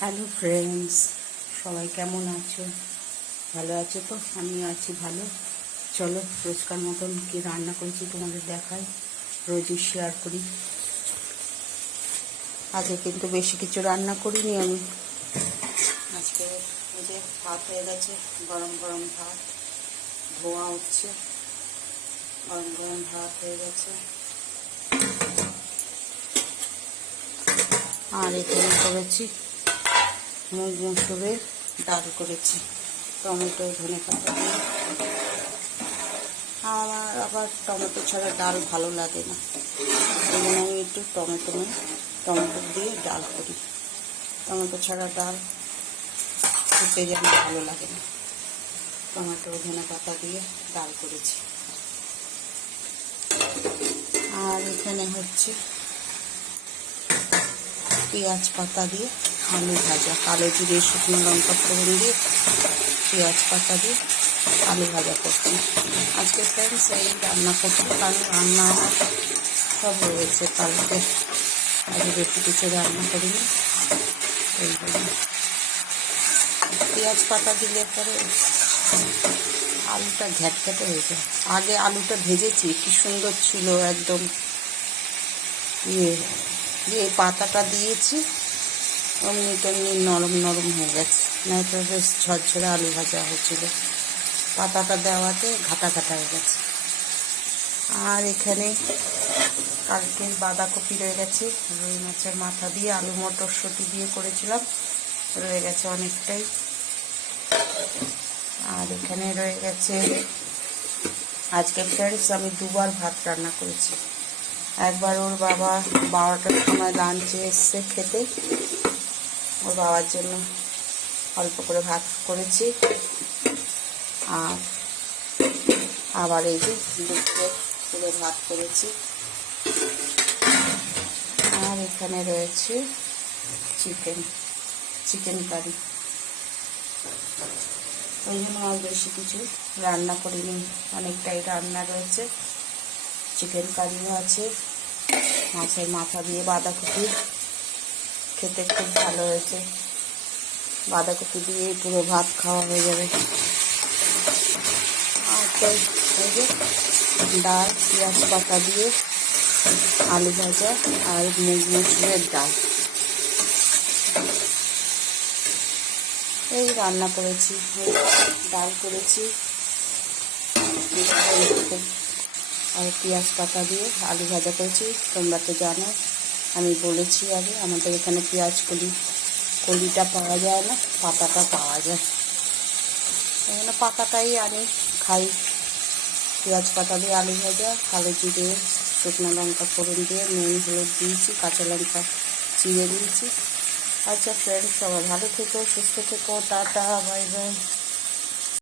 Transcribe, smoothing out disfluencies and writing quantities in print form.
Hello friends, সবাই কেমন আছো? ভালো আছো তো? আমিও আছি ভালো। চলো রোজকার মতন কি রান্না করেছি তোমাদের দেখাই, রোজই শেয়ার করি। আজকে কিন্তু বেশি কিছু রান্না করিনি আমি। আজকে ওই যে ভাত হয়ে গেছে, গরম গরম ভাত, ধোঁয়া উঠছে, গরম গরম ভাত হয়ে গেছে। আর এখানে করেছি মুগ মসুরের ডাল করেছি, টমেটো ধনেপাতা দিয়ে। আমার আবার টমেটো ছাড়া ডাল ভালো লাগে না, এই জন্য আমি একটু টমেটো দিয়ে ডাল করি। টমেটো ছাড়া ডাল খেতে যেন ভালো লাগে না। টমেটো ধনেপাতা দিয়ে ডাল করেছি। আর এখানে হচ্ছে পেঁয়াজ পাতা দিয়ে আলু ভাজা, কালো জিরে শুকনো লঙ্কা ফোড়ন দিয়ে পেঁয়াজ পাতা দিয়ে আলু ভাজা করছি আজকে ফ্রেন্ডস। এই রান্না করছি, কারণ রান্না আমার সব রয়েছে কালকে, আজকে বেশি কিছু রান্না করিনি। এই জন্য পেঁয়াজ পাতা দিলে পরে আলুটা ঘ্যাটঘ্যাটে হয়ে যায়। আগে আলুটা ভেজেছি, কি সুন্দর ছিল একদম। দিয়ে পাতাটা দিয়েছি, অমনি টমনি নরম নরম হয়ে গেছে, নয়তো বেশ ঝরঝরে আলু ভাজা হয়েছিল। পাতাটা দেওয়াতে ঘাটা ঘাটা হয়ে গেছে। আর এখানে কালকে বাঁধাকপি রয়ে গেছে, রুই মাছের মাথা দিয়ে আলু মটরশুঁটি দিয়ে করেছিলাম, রয়ে গেছে অনেকটাই। আর এখানে রয়ে গেছে, আজকে ফ্রেন্ডস আমি দুবার ভাত রান্না করেছি। একবার ওর বাবা 12টার সময় লাঞ্চে এসছে খেতে, ওর বাবার জন্য অল্প করে ভাত করেছি। আর আবার এই যে দুপুরে পুরো ভাত করেছি। আর এখানে রয়েছে চিকেন কারি। ওই জন্য আর বেশি কিছু রান্না করিনি, অনেকটাই রান্না রয়েছে। চিকেন কারিও আছে, মাছের মাথা দিয়ে বাঁধাকপি, খেতে খুব ভালো হয়েছে। বাঁধাকপি দিয়ে পুরো ভাত খাওয়া হয়ে যাবে। আর তো এই যে ডাল, পেঁয়াজ পাতা দিয়ে আলু ভাজা আর মুগ মসুরের ডাল, এই রান্না করেছি। ডাল করেছি আর পেঁয়াজ পাতা দিয়ে আলু ভাজা করেছি। তোমরা তো জানো, আমি বলেছি আগে, আমাদের এখানে পেঁয়াজ কলিটা পাওয়া যায় না, পাতাটা পাওয়া যায়। এখানে পাতাটাই আনি খাই। পেঁয়াজ পাতা দিয়ে আলু ভাজা, কালো জিরে শুকনো লঙ্কা ফোড়ন দিয়ে নুন হলুদ দিয়েছি, কাঁচা লঙ্কা চিড়ে দিয়েছি। আচ্ছা ফ্রেন্ডস, সবাই ভালো থেকো, সুস্থ থেকো, টাটা, বাই বাই।